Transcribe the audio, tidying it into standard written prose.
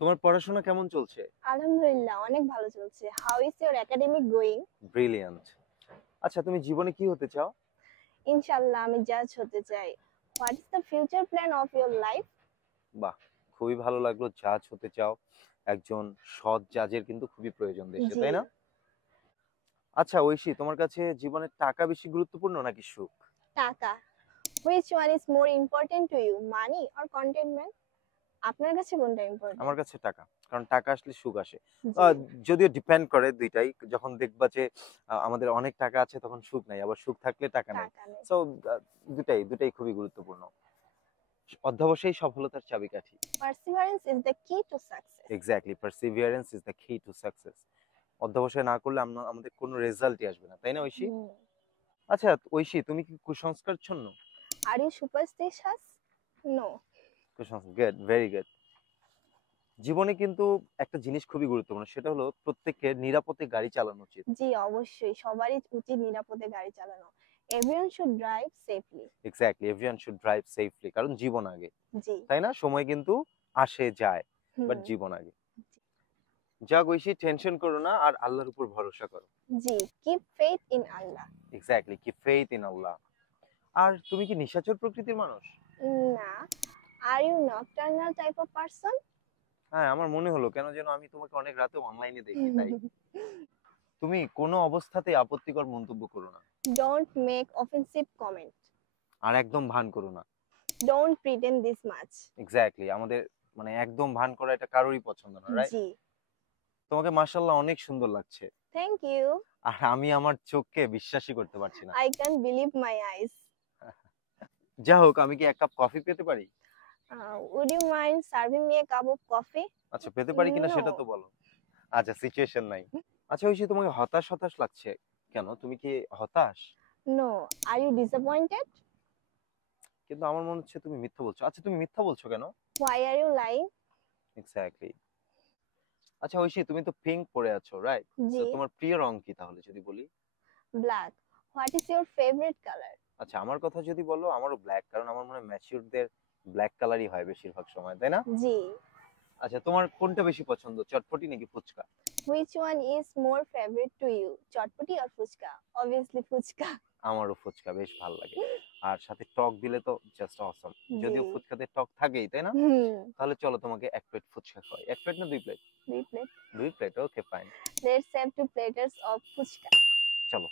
তোমার পড়াশোনা কেমন চলছে? আলহামদুলিল্লাহ অনেক ভালো চলছে। How is your academic going? Brilliant. আচ্ছা, তুমি জীবনে কি হতে চাও? ইনশাআল্লাহ আমি জাজ হতে চাই। What is the future plan of your life? বাহ, খুবই ভালো লাগলো। জাজ হতে চাও। একজন সৎ জাজের কিন্তু খুবই প্রয়োজন দেশে, জি। তাই না? আচ্ছা ঐশী, তোমার কাছে জীবনে টাকা বেশি গুরুত্বপূর্ণ নাকি সুখ? টাকা। Which one is more important to you, money or contentment? আপনার কাছে কোনটা আমার ইম্পর্টেন্ট? কাছে টাকা। কারণ টাকা আসলে সুখ আসে। জি। যদিও ডিপেন্ড করে দুইটাই। যখন দেখবা যে আমাদের অনেক টাকা আছে তখন সুখ নাই, আবার সুখ থাকলে টাকা নাই। টাকা নেই। সো দুটাই খুবই গুরুত্বপূর্ণ। অধ্যবসায়ই সফলতার চাবিকাঠি। পার্সিভারেন্স ইজ দ্য কি to success. Exactly, perseverance is the কি টু সাকসেস। অধ্যবসায় না করলে আমাদের কোনো রেজাল্টই আসবে না, তাই না ঐশী? আচ্ছা ঐশী, তুমি কি কুসংস্কারচ্ছন্ন? Are you superstitious? নো। কুসংস্কার, গুড, ভেরি গুড। জীবনে কিন্তু একটা জিনিস খুবই গুরুত্বপূর্ণ, সেটা হলো প্রত্যেকের নিরাপদে গাড়ি চালানো উচিত। জি, অবশ্যই সবারই উচিত নিরাপদে গাড়ি চালানো। Everyone should drive safely. Exactly, everyone should drive safely, কারণ জীবন আগে। জি। তাই না? সময় কিন্তু আসে যায়, বাট হুম। জীবন আগে। যাক ঐশী, টেনশন করো না, আর আল্লাহর উপর ভরসা করো। জি, keep faith in Allah. Exactly, কি ফেইথ ইন আল্লাহ। আর তুমি কি নিশাচর প্রকৃতির মানুষ? না। Are you nocturnal type of person? হ্যাঁ, আমার মনে হলো কেন যেন আমি তোমাকে অনেক রাতে অনলাইনে দেখি, তাই। তুমি কোনো অবস্থাতেই আপত্তিকর মন্তব্য করো না। Don't make offensive comment. আর একদম ভান করো না। Don't pretend this much. Exactly, আমাদের মানে একদম ভান করা এটা কারোরই পছন্দ না, রাইট? জি। তোমাকে মাশাআল্লাহ অনেক সুন্দর লাগছে। Thank you. আর আমি আমার চোখকে বিশ্বাসই করতে পারছি না। I can believe my eyes. যা হোক, আমি কি এক কাপ কফি পেতে পারি? Would you mind serving me a cup of coffee? আচ্ছা, পেতে পারি কিনা নো। সেটা তো বলো। আচ্ছা, সিচুয়েশন নাই। আচ্ছা ঐশী, তোমাকে হতাশ হতাশ লাগছে কেন? তুমি কি হতাশ? নো। Are you disappointed? কিন্তু আমার মনে হচ্ছে তুমি মিথ্যা বলছো। আচ্ছা, তুমি মিথ্যা বলছো কেন? Why are you lying? Exactly. আচ্ছা ঐশী, তুমি তো পিঙ্ক পরে আছো, রাইট? তো জি। তোমার প্রিয় রং কি তাহলে যদি বলি? Black. What is your favourite colour? আচ্ছা, আমার কথা যদি বলো, আমারও ব্ল্যাক, কারণ আমার মনে হয় ম্যাচিউরদের ব্ল্যাক কালারই হয় বেশিরভাগ সময়, তাই না? জি। আচ্ছা, তোমার কোনটা বেশি পছন্দ, চটপটি নাকি fuchka? Which one is more favourite to you, chotpoti or fuchka? Obviously fuchka. আমারও ফুচকা বেশ ভালো লাগে। আর সাথে টক দিলে তো জাস্ট অসম। জি। যদিও ফুচকাতে টক থাকেই, তাই না? হুম। তাহলে চলো তোমাকে এক প্লেট ফুচকা খাওয়াই। এক প্লেট না দুই প্লেট? 2 প্লেট। দুই plate, okay fine. Let's have 2 platters of fuchka. চলো।